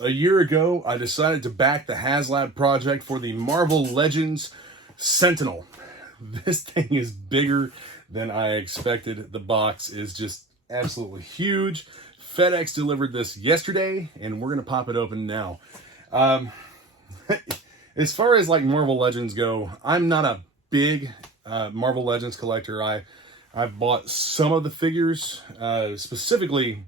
A year ago, I decided to back the HasLab project for the Marvel Legends Sentinel. This thing is bigger than I expected. The box is just absolutely huge. FedEx delivered this yesterday, and we're going to pop it open now. As far as like Marvel Legends go, I'm not a big Marvel Legends collector. I've bought some of the figures. Specifically,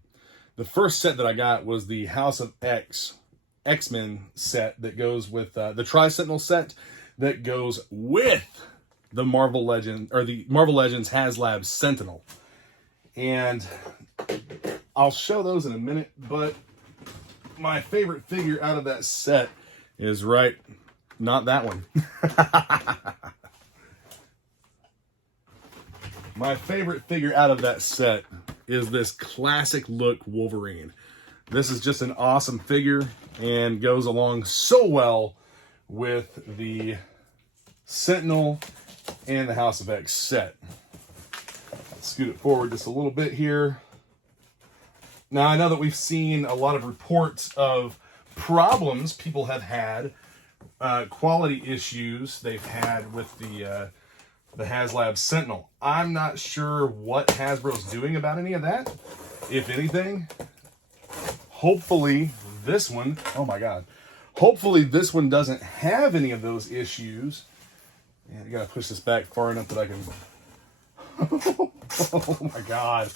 the first set that I got was the House of X-Men set that goes with the Tri-Sentinel set that goes with the Marvel Legends HasLab Sentinel. And I'll show those in a minute, but my favorite figure out of that set is not that one. My favorite figure out of that set is this classic look Wolverine. This is just an awesome figure and goes along so well with the Sentinel and the House of X set. Let's scoot it forward just a little bit here. Now, I know that we've seen a lot of reports of problems people have had, quality issues they've had with the HasLab Sentinel. I'm not sure what Hasbro's doing about any of that, if anything. Hopefully this one, oh my God, hopefully this one doesn't have any of those issues. And I gotta push this back far enough that I can, oh my God.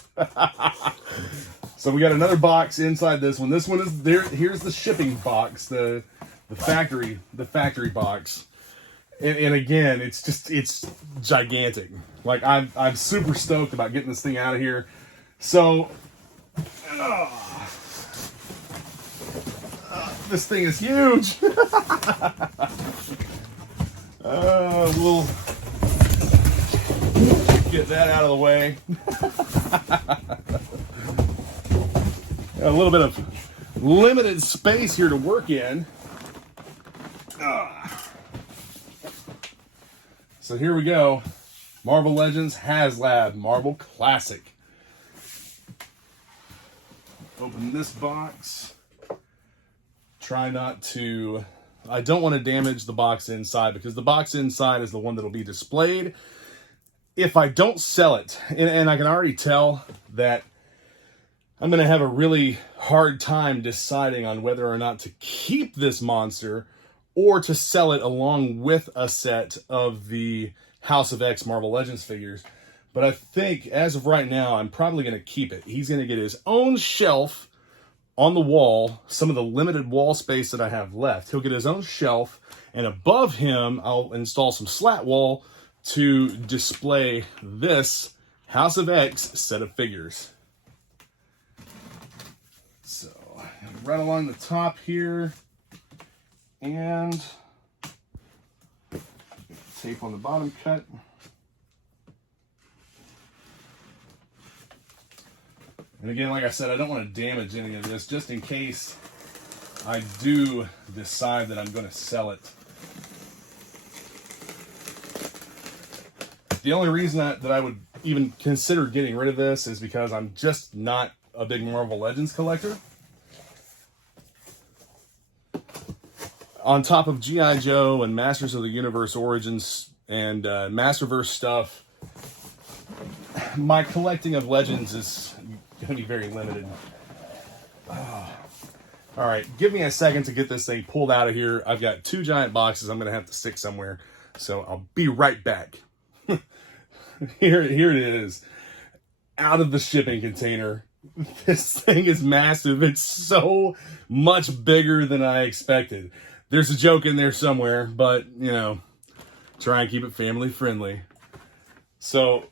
So we got another box inside this one. This one is there. Here's the shipping box, the factory box. And again, it's gigantic. Like I'm super stoked about getting this thing out of here. So this thing is huge. We'll get that out of the way. A little bit of limited space here to work in. So here we go. Marvel Legends HasLab Marvel Classic. Open this box. Try not to... I don't want to damage the box inside because the box inside is the one that will be displayed. If I don't sell it, and I can already tell that I'm going to have a really hard time deciding on whether or not to keep this monster or to sell it along with a set of the House of X Marvel Legends figures. But I think, as of right now, I'm probably going to keep it. He's going to get his own shelf on the wall, some of the limited wall space that I have left. He'll get his own shelf, and above him, I'll install some slat wall to display this House of X set of figures. So, right along the top here, and tape on the bottom cut. And again, like I said, I don't want to damage any of this, just in case I do decide that I'm going to sell it. The only reason that I would even consider getting rid of this is because I'm just not a big Marvel Legends collector. On top of GiJoe and Masters of the Universe Origins and Masterverse stuff, my collecting of Legends is going to be very limited. All right, give me a second to get this thing pulled out of here. I've got 2 giant boxes I'm going to have to stick somewhere, so I'll be right back. Here it is, out of the shipping container. This thing is massive. It's so much bigger than I expected. There's a joke in there somewhere, but, you know, try and keep it family friendly. So,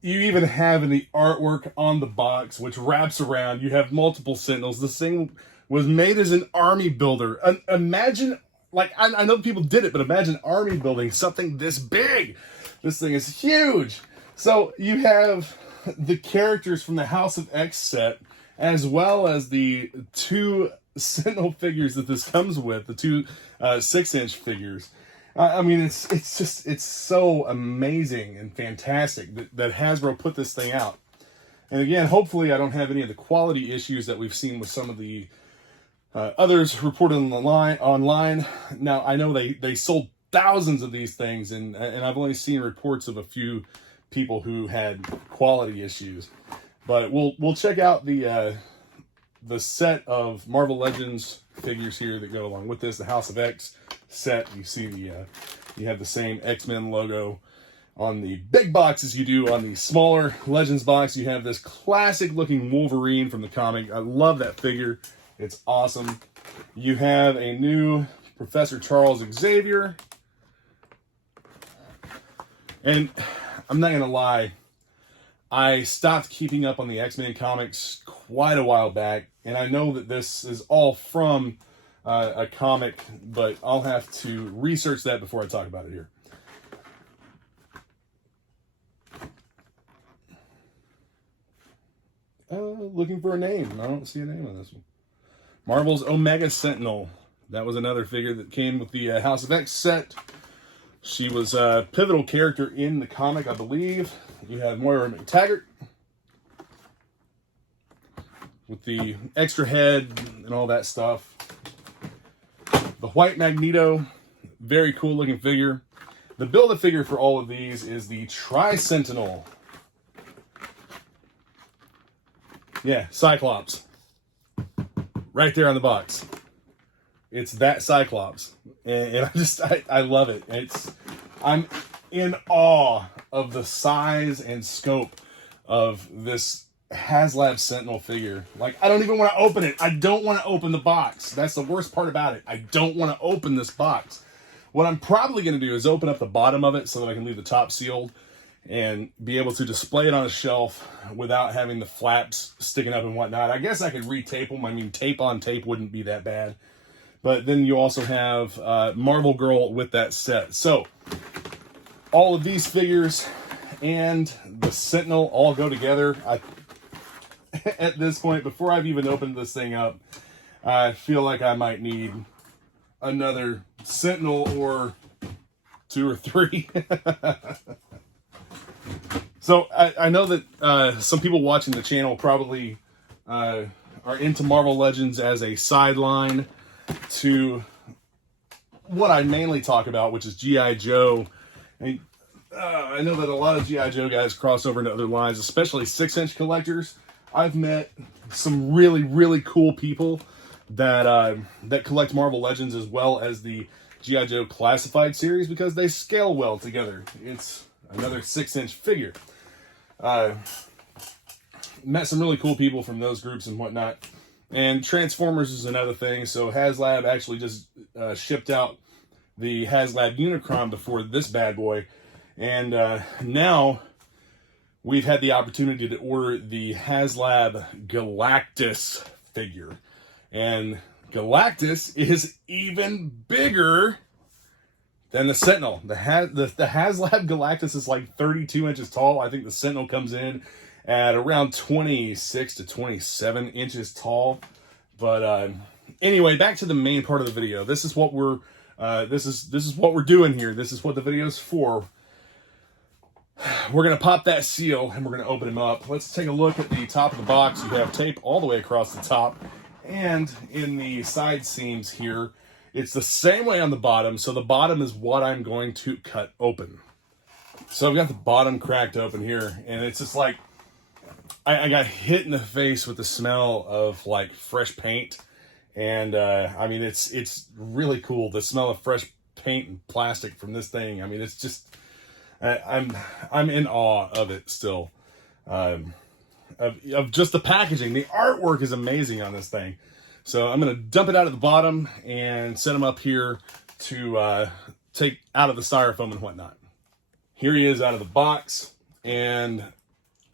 you even have in the artwork on the box, which wraps around, you have multiple Sentinels. This thing was made as an army builder. Imagine, like, I know people did it, but imagine army building something this big. This thing is huge. So, you have the characters from the House of X set, as well as the 2 Sentinel figures that this comes with, the 2 6-inch figures. I mean, it's so amazing and fantastic that Hasbro put this thing out. And again, hopefully I don't have any of the quality issues that we've seen with some of the Others reported online. Now, I know they sold thousands of these things, and I've only seen reports of a few people who had quality issues. But we'll check out the set of Marvel Legends figures here that go along with this. The House of X set. You see you have the same X-Men logo on the big box as you do on the smaller Legends box. You have this classic looking Wolverine from the comic. I love that figure. It's awesome. You have a new Professor Charles Xavier. And I'm not going to lie, I stopped keeping up on the X-Men comics quite a while back. And I know that this is all from a comic, but I'll have to research that before I talk about it here. Looking for a name. I don't see a name on this one. Marvel's Omega Sentinel. That was another figure that came with the House of X set. She was a pivotal character in the comic, I believe. You have Moira McTaggart with the extra head and all that stuff. The White Magneto, very cool looking figure. The Build-A-Figure for all of these is the Tri-Sentinel. Yeah, Cyclops. Right there on the box. It's that Cyclops. And I love it. I'm in awe of the size and scope of this HasLab Sentinel figure. Like, I don't even want to open it. I don't want to open the box. That's the worst part about it. I don't want to open this box. What I'm probably going to do is open up the bottom of it so that I can leave the top sealed and be able to display it on a shelf without having the flaps sticking up and whatnot. I guess I could retape them. I mean, tape on tape wouldn't be that bad. But then you also have Marvel Girl with that set. So, all of these figures and the Sentinel all go together. At this point, before I've even opened this thing up, I feel like I might need another Sentinel or 2 or 3. So I know that some people watching the channel probably are into Marvel Legends as a sideline to what I mainly talk about, which is G.I. Joe. And, I know that a lot of G.I. Joe guys cross over into other lines, especially 6-inch collectors. I've met some really, really cool people that that collect Marvel Legends as well as the G.I. Joe Classified series because they scale well together. It's another 6-inch figure. Met some really cool people from those groups and whatnot. And Transformers is another thing. So HasLab actually just shipped out the HasLab Unicron before this bad boy. And now we've had the opportunity to order the HasLab Galactus figure. And Galactus is even bigger than the Sentinel. The HasLab Galactus is like 32 inches tall. I think the Sentinel comes in at around 26 to 27 inches tall. But anyway, back to the main part of the video. This is what we're this is what we're doing here. This is what the video's for. We're gonna pop that seal and we're gonna open him up. Let's take a look at the top of the box. You have tape all the way across the top, and in the side seams here, it's the same way on the bottom. So the bottom is what I'm going to cut open. So I've got the bottom cracked open here, and it's just like I got hit in the face with the smell of like fresh paint, and I mean it's really cool. The smell of fresh paint and plastic from this thing. I mean, it's just I'm in awe of it still. Of just the packaging. The artwork is amazing on this thing. So I'm going to dump it out at the bottom and set him up here to take out of the styrofoam and whatnot. Here he is out of the box, and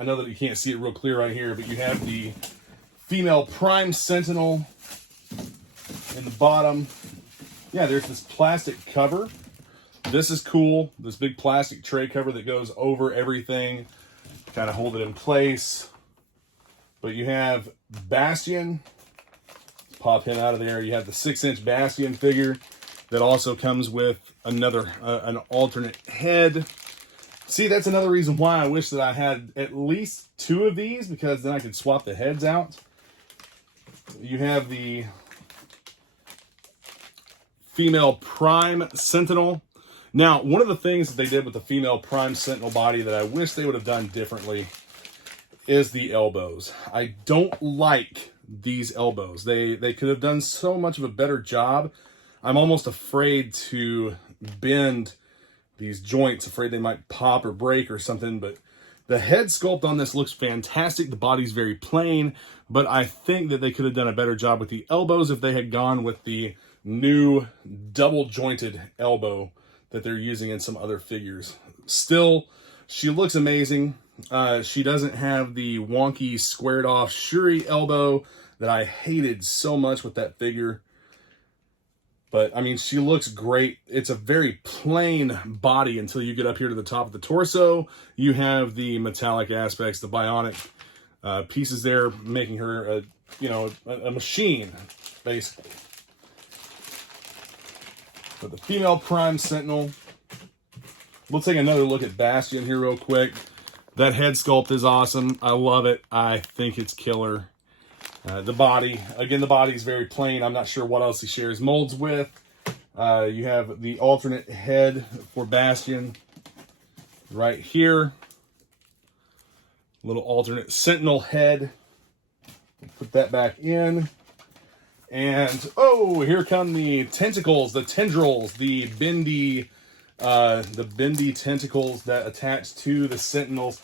I know that you can't see it real clear right here, but you have the female Prime Sentinel in the bottom. Yeah, there's this plastic cover. This is cool. This big plastic tray cover that goes over everything, kind of hold it in place. But you have Bastion. Pop him out of there. You have the 6-inch Bastion figure that also comes with another an alternate head. See, that's another reason why I wish that I had at least 2 of these, because then I could swap the heads out. You have the female Prime Sentinel. Now, one of the things that they did with the female Prime Sentinel body that I wish they would have done differently is the elbows. I don't like these elbows. They could have done so much of a better job. I'm almost afraid to bend these joints, afraid they might pop or break or something, but the head sculpt on this looks fantastic. The body's very plain, but I think that they could have done a better job with the elbows if they had gone with the new double jointed elbow that they're using in some other figures. Still, she looks amazing. She doesn't have the wonky squared off Shuri elbow that I hated so much with that figure. But, I mean, she looks great. It's a very plain body until you get up here to the top of the torso. You have the metallic aspects, the bionic pieces there, making her a machine, basically. But the female Prime Sentinel. We'll take another look at Bastion here real quick. That head sculpt is awesome. I love it. I think it's killer. The body, again, the body is very plain. I'm not sure what else he shares molds with. You have the alternate head for Bastion right here. Little alternate Sentinel head. Put that back in. And, oh, here come the tentacles, the tendrils, the bendy tentacles that attach to the Sentinel's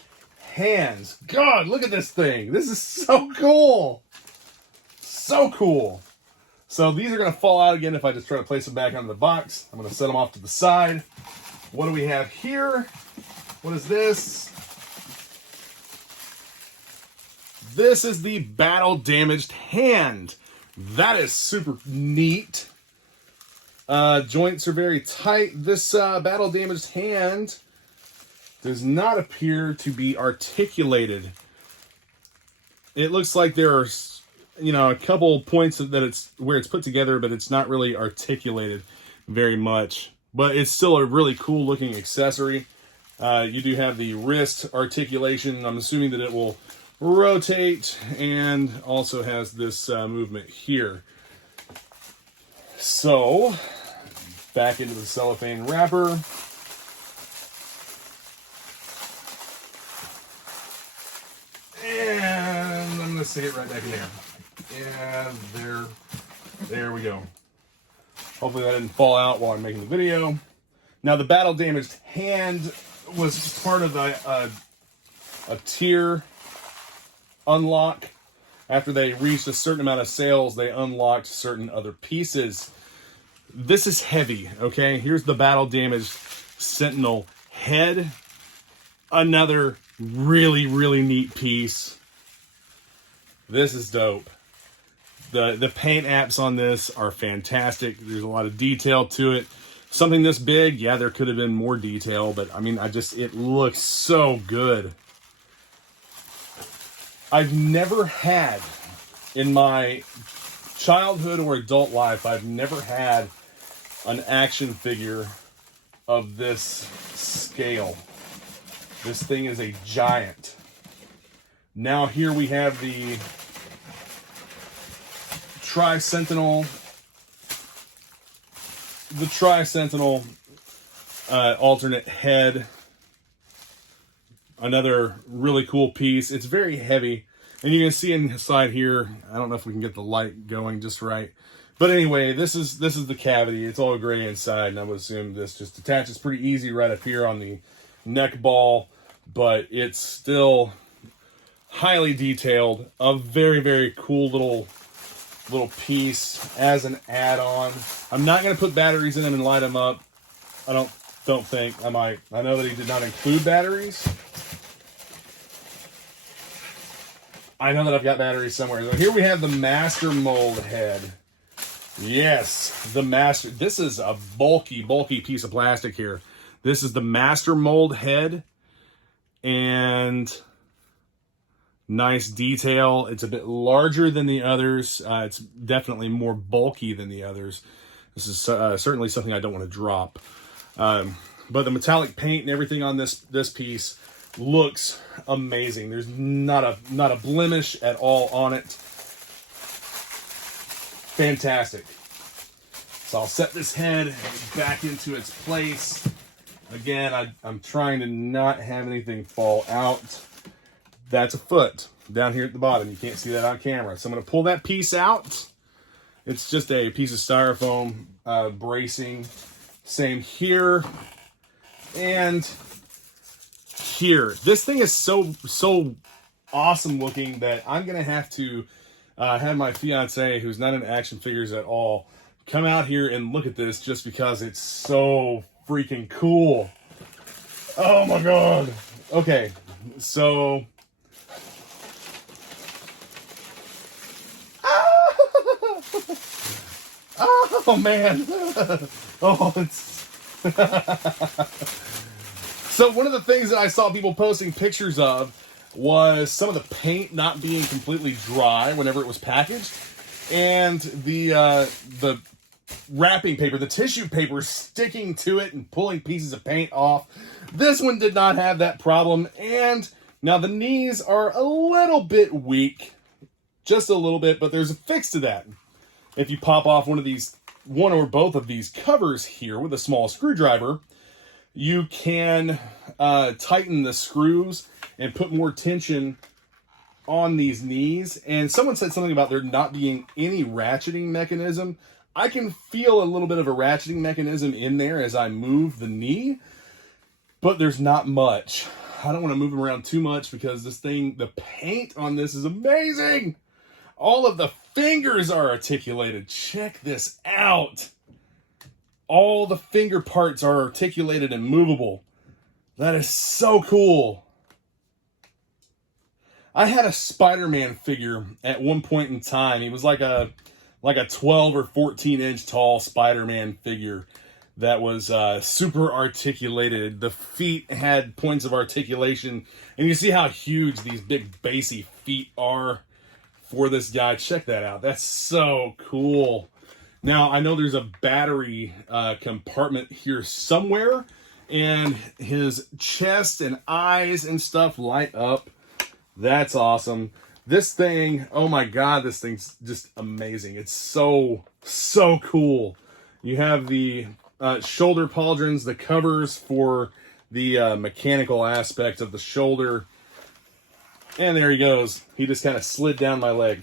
hands. God, look at this thing. This is so cool. So cool. So these are going to fall out again if I just try to place them back onto the box. I'm going to set them off to the side. What do we have here? What is this? This is the battle damaged hand. That is super neat. Joints are very tight. This battle damaged hand does not appear to be articulated. It looks like there are, a couple points that it's where it's put together, but it's not really articulated very much. But it's still a really cool looking accessory. You do have the wrist articulation. I'm assuming that it will rotate, and also has this movement here. So, back into the cellophane wrapper. And I'm going to stick it right back in there. And there we go. Hopefully that didn't fall out while I'm making the video. Now, the battle damaged hand was part of a tier unlock. After they reached a certain amount of sales, they unlocked certain other pieces. This is heavy, okay? Here's the battle damaged Sentinel head. Another really, really neat piece. This is dope. The paint apps on this are fantastic. There's a lot of detail to it. Something this big, yeah, there could have been more detail, but I mean, it looks so good. I've never had, in my childhood or adult life, I've never had an action figure of this scale. This thing is a giant. Now here we have the Tri-Sentinel. The Tri-Sentinel alternate head. Another really cool piece. It's very heavy. And you can see inside here, I don't know if we can get the light going just right. But anyway, this is the cavity. It's all gray inside, and I would assume this just attaches pretty easy right up here on the neck ball. But it's still highly detailed. A very, very cool little piece as an add-on. I'm not going to put batteries in them and light them up. I don't think. I might. I know that he did not include batteries. I know that I've got batteries somewhere. So here we have the Master Mold head. Yes, the Master. This is a bulky piece of plastic here. This is the Master Mold head. And nice detail. It's a bit larger than the others. It's definitely more bulky than the others. This is certainly something I don't want to drop. But the metallic paint and everything on this piece looks amazing. There's not a blemish at all on it. Fantastic. So I'll set this head back into its place. Again, I'm trying to not have anything fall out. That's a foot down here at the bottom. You can't see that on camera. So I'm going to pull that piece out. It's just a piece of styrofoam bracing. Same here and here. This thing is so awesome looking that I'm going to have to have my fiance, who's not into action figures at all, come out here and look at this just because it's so freaking cool. Oh my god. Okay, so oh man. Oh, it's so one of the things that I saw people posting pictures of was some of the paint not being completely dry whenever it was packaged, and the wrapping paper, the tissue paper, sticking to it and pulling pieces of paint off. This one did not have that problem, and now the knees are a little bit weak, just a little bit, but there's a fix to that. If you pop off one or both of these covers here with a small screwdriver, you can tighten the screws and put more tension on these knees. And someone said something about there not being any ratcheting mechanism. I can feel a little bit of a ratcheting mechanism in there as I move the knee, but there's not much. I don't want to move them around too much because this thing, the paint on this is amazing. All of the fingers are articulated. Check this out. All the finger parts are articulated and movable. That is so cool. I had a Spider-Man figure at one point in time. He was like a 12 or 14 inch tall Spider-Man figure that was super articulated. The feet had points of articulation. And you see how huge these big bassy feet are for this guy. Check that out. That's so cool. Now, I know there's a battery compartment here somewhere, and his chest and eyes and stuff light up. That's awesome. This thing, oh my god, this thing's just amazing. It's so cool. You have the shoulder pauldrons, the covers for the mechanical aspect of the shoulder. And there he goes. He just kind of slid down my leg.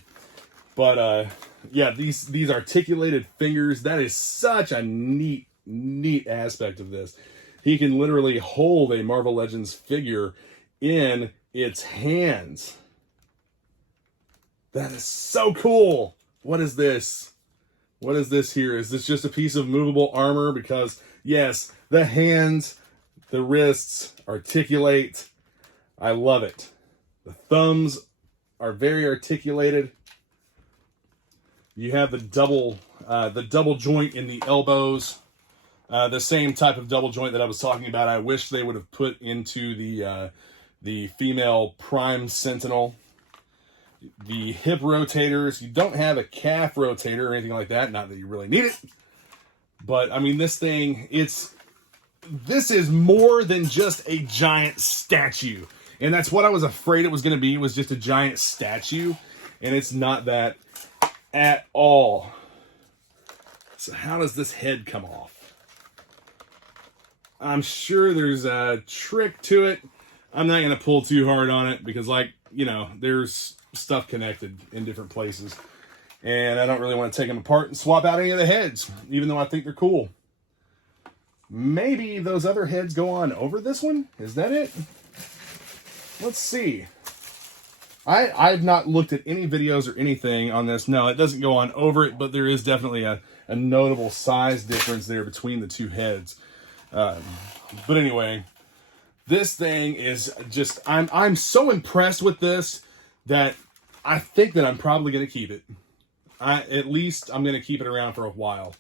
But yeah, these articulated fingers, that is such a neat aspect of this. He can literally hold a Marvel Legends figure in its hands. That is so cool. What is this? What is this here? Is this just a piece of movable armor? Because yes, the hands, the wrists articulate. I love it. The thumbs are very articulated. You have the double joint in the elbows. The same type of double joint that I was talking about. I wish they would have put into the female Prime Sentinel. The hip rotators. You don't have a calf rotator or anything like that. Not that you really need it. But, I mean, this thing, this is more than just a giant statue. And that's what I was afraid it was going to be, was just a giant statue. And it's not that at all. So how does this head come off? I'm sure there's a trick to it. I'm not going to pull too hard on it because, like, you know, there's stuff connected in different places. And I don't really want to take them apart and swap out any of the heads, even though I think they're cool. Maybe those other heads go on over this one? Is that it? Let's see. I've not looked at any videos or anything on this. No, it doesn't go on over it, but there is definitely a notable size difference there between the two heads. But anyway, this thing is just, I'm so impressed with this that I think that I'm probably going to keep it. At least I'm going to keep it around for a while.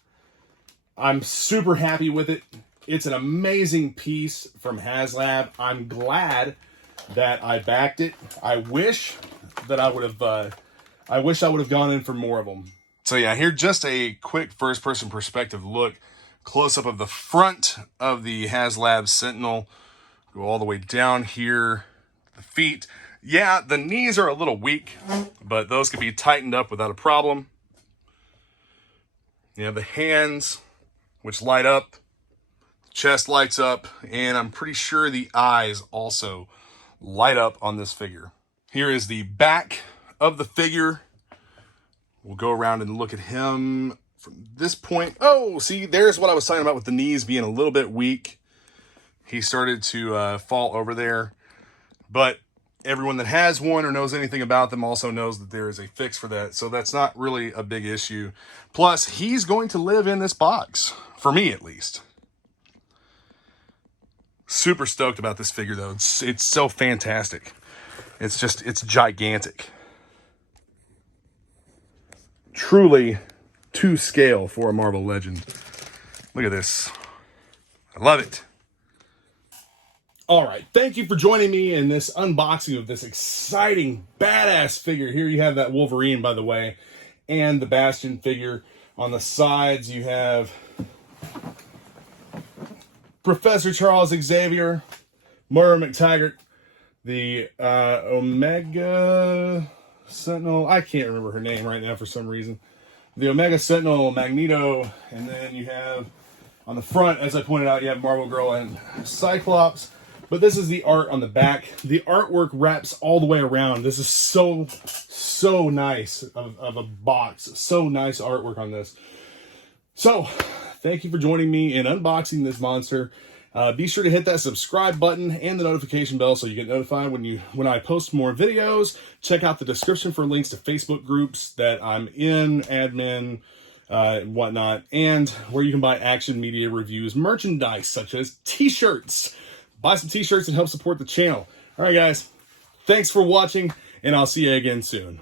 I'm super happy with it. It's an amazing piece from HasLab. I'm glad that I backed it. I wish that I would have gone in for more of them. So yeah, here just a quick first-person perspective look, close-up of the front of the HasLab Sentinel. Go all the way down here, the feet. Yeah, the knees are a little weak, but those can be tightened up without a problem. You have the hands, which light up, chest lights up, and I'm pretty sure the eyes also light up on this figure. Here is the back of the figure. We'll go around and look at him from this point. Oh, see, there's what I was talking about with the knees being a little bit weak. He started to fall over there. But everyone that has one or knows anything about them also knows that there is a fix for that. So that's not really a big issue. Plus, he's going to live in this box, for me at least. Super stoked about this figure, though. It's so fantastic. It's gigantic. Truly to scale for a Marvel Legend. Look at this. I love it. All right, thank you for joining me in this unboxing of this exciting, badass figure. Here you have that Wolverine, by the way, and the Bastion figure. On the sides, you have Professor Charles Xavier, Moira McTaggart, the Omega Sentinel. I can't remember her name right now for some reason. The Omega Sentinel, Magneto, and then you have on the front, as I pointed out, you have Marvel Girl and Cyclops. But this is the art on the back. The artwork wraps all the way around. This is so nice of a box. So nice artwork on this. So, thank you for joining me in unboxing this monster. Be sure to hit that subscribe button and the notification bell so you get notified when I post more videos. Check out the description for links to Facebook groups that I'm in, admin, whatnot, and where you can buy Action Media Reviews merchandise such as t-shirts. Buy some t-shirts and help support the channel. All right, guys. Thanks for watching, and I'll see you again soon.